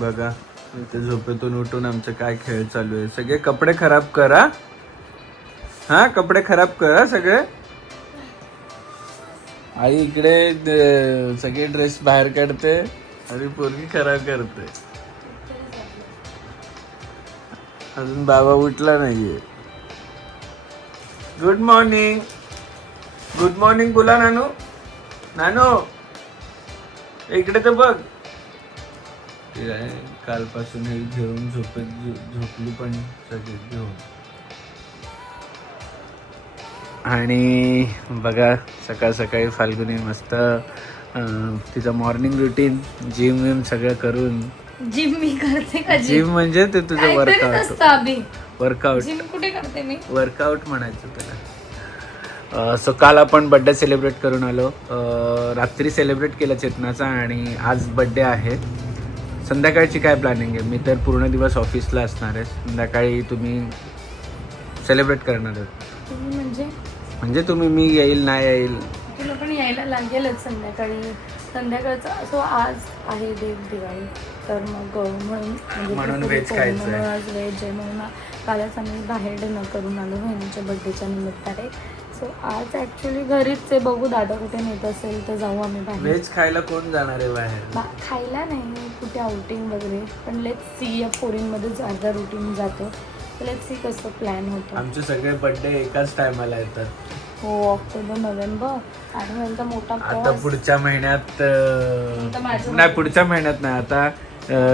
बघा. इथे झोपेतून उठून आमचं काय खेळ चालू आहे. सगळे कपडे खराब करा हा? कपडे खराब करा सगळे? आई इकडे सगळे ड्रेस बाहेर काढते आणि पोरगी खराब करते. अजून बाबा उठला नाहीये. गुड मॉर्निंग गुड मॉर्निंग बोला नानू. नानू इकडे तर बघ. ती आहे, कालपासून हे घेऊन झोपेत झोपली पण सगळी घेऊन. आणि बघा सकाळ सकाळी फाल्गुनी मस्त तिचं मॉर्निंग रुटीन जिम विम सगळं करून. जिम मी करते का जिम म्हणजे ते तुझं वर्कआउट वर्कआउट जिम कुठे करते मी? वर्कआउट म्हणायचं त्याला सो काल आपण बड्डे सेलिब्रेट करून आलो. रात्री सेलिब्रेट केलं चेतनाचा आणि आज बड्डे आहे. संध्याकाळची काय प्लॅनिंग आहे? मी तर पूर्ण दिवस ऑफिसला असणार आहे. संध्याकाळी तुम्ही सेलिब्रेट करणार आहेत. तुम्ही म्हणजे? म्हणजे तुम्ही मी येईल नाही येईल? तुला पण यायला लागेलच संध्याकाळी. संध्याकाळचं असो आज आहे देव दिवाळी. तर मग म्हणून म्हणजे म्हणून veg खायचं आहे. म्हणून आज व्हेज आहे म्हणून कालच आम्ही बाहेर डिनर करून आलो बहिणीच्या बड्डेच्या निमित्ताने. सो आज ॲक्च्युली घरीच आहे. बघू दादा कुठे नेत असेल तर जाऊ आम्ही बाहेर. व्हेज खायला कोण जाणार आहे बाहेर? बा- खायला नाही कुठे आउटिंग वगैरे. पण लेट सी या फोरिनमध्येच अर्धा रुटीन जातो. लेट सी कसं प्लॅन होतं. आमचे सगळे बड्डे एकाच टायमाला येतात. हो ऑक्टोबर नोव्हेंबर. आणि नंतर मोठा आता पाऊस पुढच्या महिन्यात नाही पुढच्या महिन्यात नाही. आता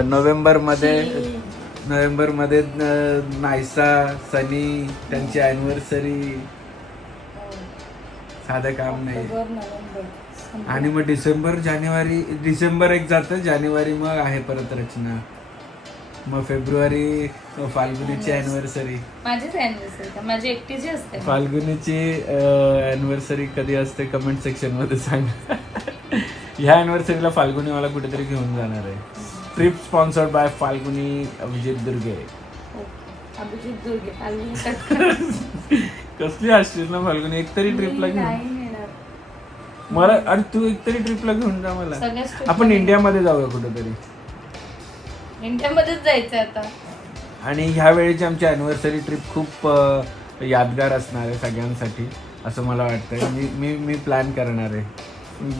नोव्हेंबरमध्ये शी. नोव्हेंबरमध्ये अं, नायसा सनी त्यांची अॅनिव्हर्सरी साधं काम नाही. आणि मग डिसेंबर जानेवारी डिसेंबर एक जातं जानेवारी मग आहे परत रचना. मग फेब्रुवारी फाल्गुनीची अॅनिव्हर्सरी माझीच अॅनिव्हर्सरी का? माझी असते. फाल्गुनीची अॅनिव्हर्सरी कधी असते कमेंट सेक्शनमध्ये सांग. ह्या अॅनिव्हर्सरीला फाल्गुनी मला कुठेतरी घेऊन जाणार आहे. Trip sponsored by Falguni Abhijit Durge. Abhijit Falguni. कसली असशील ना फाल्गुनी एकतरी ट्रिपला घेऊन. मला अरे तू एकतरी ट्रिपला घेऊन जा मला. सगळ्याच आपण इंडियामध्ये जाऊया कुठेतरी. इंडियामध्येच जायचं आता. आणि ह्या वेळेची आमची अॅनिव्हर्सरी ट्रिप खूप अ, यादगार असणार आहे सगळ्यांसाठी असं मला वाटतंय. मी मी मी प्लॅन करणार आहे.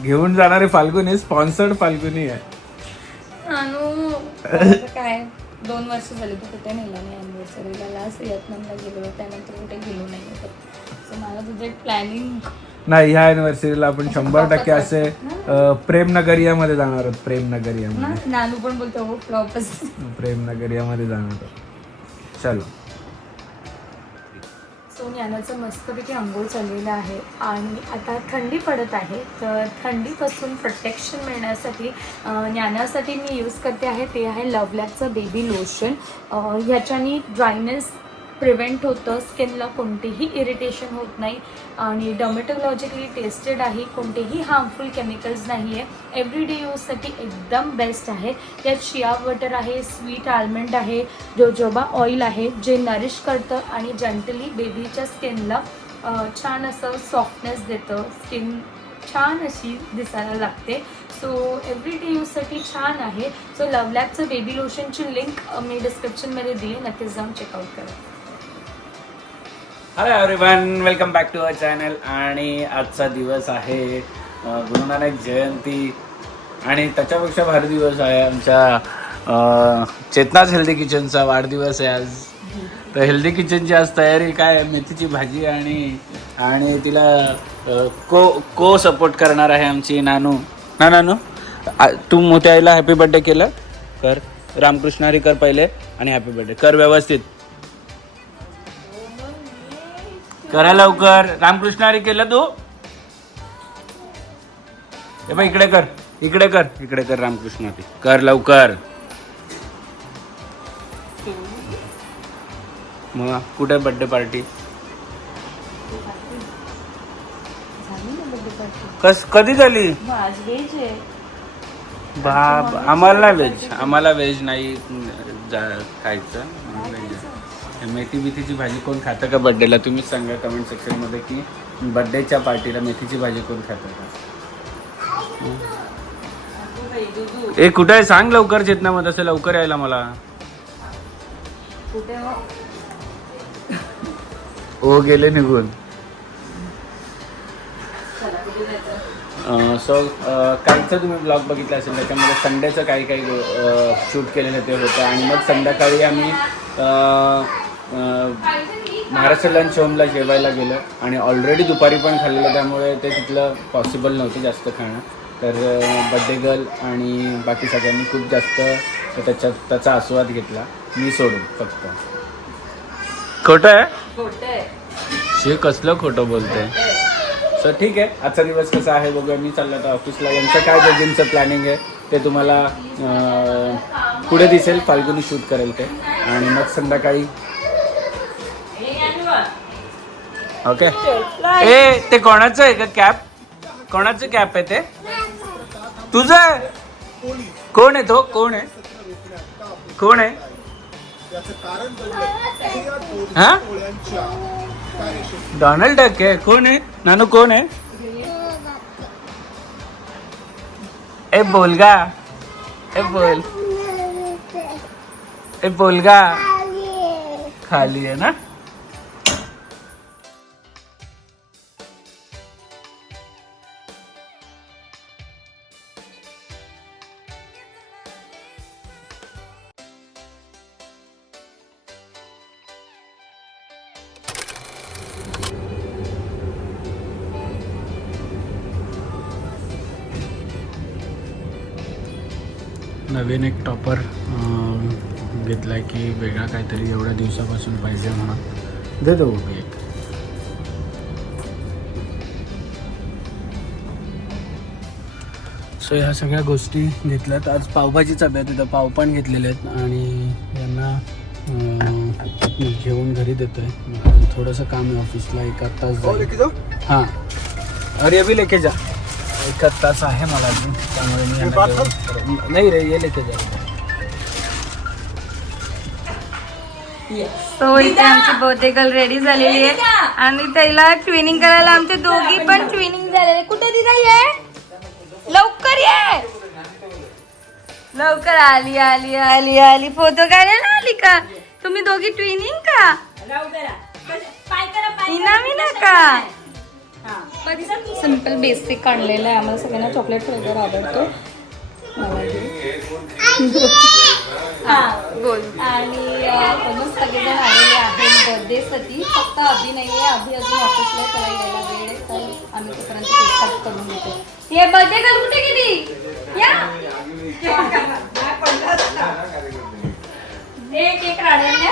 घेऊन जाणारे फाल्गुनी स्पॉन्सर्ड फाल्गुनी आहे. अनु काय? दोन वर्ष झाली तू कुठे नेला नाही अॅनिव्हर्सरीला लास्ट यत्नमला गेलो त्यानंतर कुठे गेलो नाही सो मला तुझं एक प्लॅनिंग नाही ह्या अॅनिव्हर्सरीला आपण शंभर टक्के असे अ, प्रेमनगरियामध्ये जाणार आहोत प्रेमनगरियामध्ये. नानू पण बोलतो हो फ्लॉपच जाणार आहोत. चलो. सो ज्ञानाचं मस्तपैकी आंघोळ चाललेलं आहे. आणि आता थंडी पडत आहे. तर थंडीपासून प्रोटेक्शन मिळण्यासाठी ज्ञानासाठी मी यूज करते आहे. ते आहे लवलॅकचं बेबी लोशन ह्याच्यानी ड्रायनेस प्रिव्हेंट होतं. स्किनला कोणतेही इरिटेशन होत नाही. आणि डर्मेटोलॉजिकली टेस्टेड आहे. कोणतेही हार्मफुल केमिकल्स नाही आहे एव्हरीडे यूजसाठी एकदम बेस्ट आहे. यात शिया बटर आहे स्वीट आल्मंड आहे जोजोबा ऑइल आहे जे नरिश करतं आणि जंटली बेबीच्या स्किनला छान असं सॉफ्टनेस देतं. स्किन छान अशी दिसायला लागते. सो एव्हरी डे यूजसाठी छान आहे. सो लवलॅकचं बेबी लोशनची लिंक मी डिस्क्रिप्शनमध्ये दिली. नक्कीच जाऊन चेकआउट करा. Hello everyone welcome back to our channel आणि आजचा दिवस आहे गुरु नानक जयंती. आणि त्याच्यापेक्षा भारी दिवस आहे आमच्या चेतनाच हेल्दी किचनचा वाढदिवस आहे आज. तर हेल्दी किचनची आज तयारी काय? मेथीची भाजी आणि आणि तिला को को सपोर्ट करणार आहे आमची नानू. ना नानू? तू मोठ्या आईला हॅपी बर्थडे केलं. कर. रामकृष्ण हरी कर पहिले आणि हॅपी बर्थडे कर व्यवस्थित. करा लवकर. रामकृष्ण अरे केलं तू? हे बघ इकडे कर इकडे कर. इकडे कर रामकृष्ण हरी. कर लवकर. मग कुठे बर्थडे पार्टी कस कधी झाली? बाप आम्हाला व्हेज आम्हाला व्हेज नाही जा- खायचं. मेथी बिथीची भाजी कोण खातं का बर्थडेला तुम्हीच सांगा कमेंट सेक्शनमध्ये की बर्थडेच्या पार्टीला मेथीची भाजी कोण खातं का? ए कुठे आहे? सांग लवकर चेतनामध्ये असं लवकर यायला मला. हो? ओ गेले निघून. सो कालचं तुम्ही ब्लॉग बघितला असेल त्याच्यामध्ये संडेचं काही काही शूट केलेलं ते होतं. आणि मग संध्याकाळी आम्ही महाराष्ट्र लंच होमला जेवायला गेलो आणि ऑलरेडी दुपारी पण खाल्लेलं त्यामुळे ते तिथलं पॉसिबल नव्हतं जास्त खाणं. तर बड्डे गर्ल आणि बाकी सगळ्यांनी खूप जास्त त्याच्यात त्याचा आस्वाद घेतला. मी सोडून फक्त. खोटं आहे? शे कसलं खोटं बोलतंय? सो ठीक आहे. आजचा दिवस कसा आहे बघूया. मी चाललो आता ऑफिसला यांचं काय दोघींचं प्लॅनिंग आहे ते तुम्हाला पुढे दिसेल. फाल्गुनी शूट करेल ते. आणि मग संध्याकाळी ओके ए ते कोणाचं आहे का कॅप कोणाचं कॅप आहे ते? तुझं आहे? कोण आहे तो? कोण आहे? कोण आहे? हा? डोनाल्ड डक आहे. कोण आहे? नानू कोण आहे? ए बोलगा. ए बोल. ए बोलगा. खाली आहे ना? नवीन एक टॉपर घेतलाय की वेगळा काहीतरी एवढ्या दिवसापासून पाहिजे म्हणा दे दो एक. सो ह्या सगळ्या गोष्टी घेतल्यात. आज पावभाजीचा बेत तिथं पाव पण घेतलेले आहेत आणि यांना घेऊन घरी देतोय. थोडंसं काम आहे ऑफिसला. एका तास हाँ और ये भी लेके जा. एक तास आहे मला अजून त्यामुळे मी यांना नाही रे ये लेके जा सो इथे आमची बर्थडे गर्ल रेडी झालेली आहे. आणि त्याला ट्विनिंग करायला आमचे दोघी पण ट्विनिंग झालेले. कुठे दिदा ये? लवकर ये! लवकर आली आली आली आली. फोटो काढायला आली का? तुम्ही दोघी ट्विनिंग का? इनामी ना का? सिंपल बेसिक काढलेलं आहे. आम्हाला सगळ्यांना चॉकलेट फ्लेवर आवडतो. हा बोल. आणि ऑलमोस्ट सगळेजण आलेले आहेत बर्थडेसाठी फक्त अभि नाही आहे अभि अजून ऑफिसला त्याला यायला वेळ आहे तर आम्ही तोपर्यंत केक कट करून घेतो ये बर्थडे गर्ल कुठे गेली? या. केक राहिलेला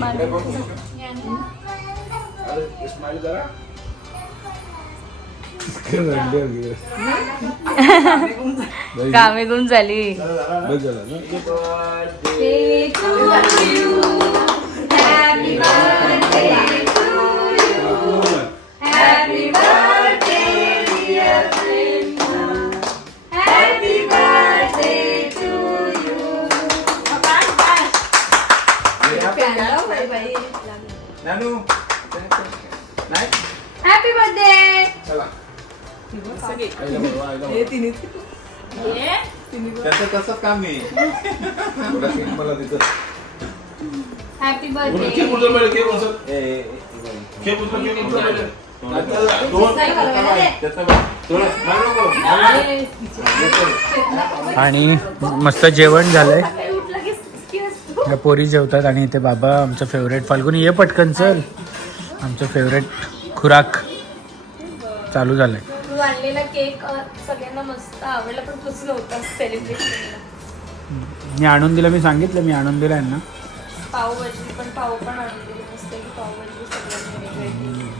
मान. कामे गुम झाली. Happy birthday. त्याचं कसं काम आहे मला तिथं. आणि मस्त जेवण झालंय उठला की सुटकी असतो या पोरी जेवतात आणि इथे बाबा आमचं फेवरेट फाल्गुनी ये पटकन चल आमचं फेवरेट खुराक चालू झालंय तू आणलेला केक सगळ्यांना मस्त आवडला पण तूच नव्हता सेलिब्रेट मी आणून दिलं मी सांगितलं मी आणून दिलं यांना. पावभाजी पण पाव पण आणून दिली मस्त की पावभाजी सगळ्यांनी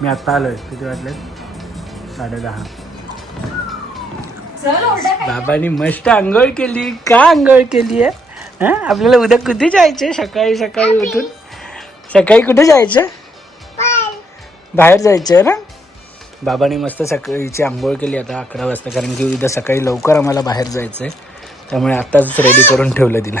मी आत्ता आलोय. किती वाजले साडे दहा. बाबांनी मस्त आंघोळ केली. का आंघोळ केली आहे? हा? आपल्याला उद्या कुठे जायचं? सकाळी सकाळी उठून? सकाळी कुठे जायचं? बाहेर जायचं आहे ना? बाबांनी मस्त सकाळीची आंघोळ केली आता अकरा वाजता कारण की उद्या सकाळी लवकर आम्हाला बाहेर जायचं आहे त्यामुळे आत्ताच रेडी करून ठेवलं तिला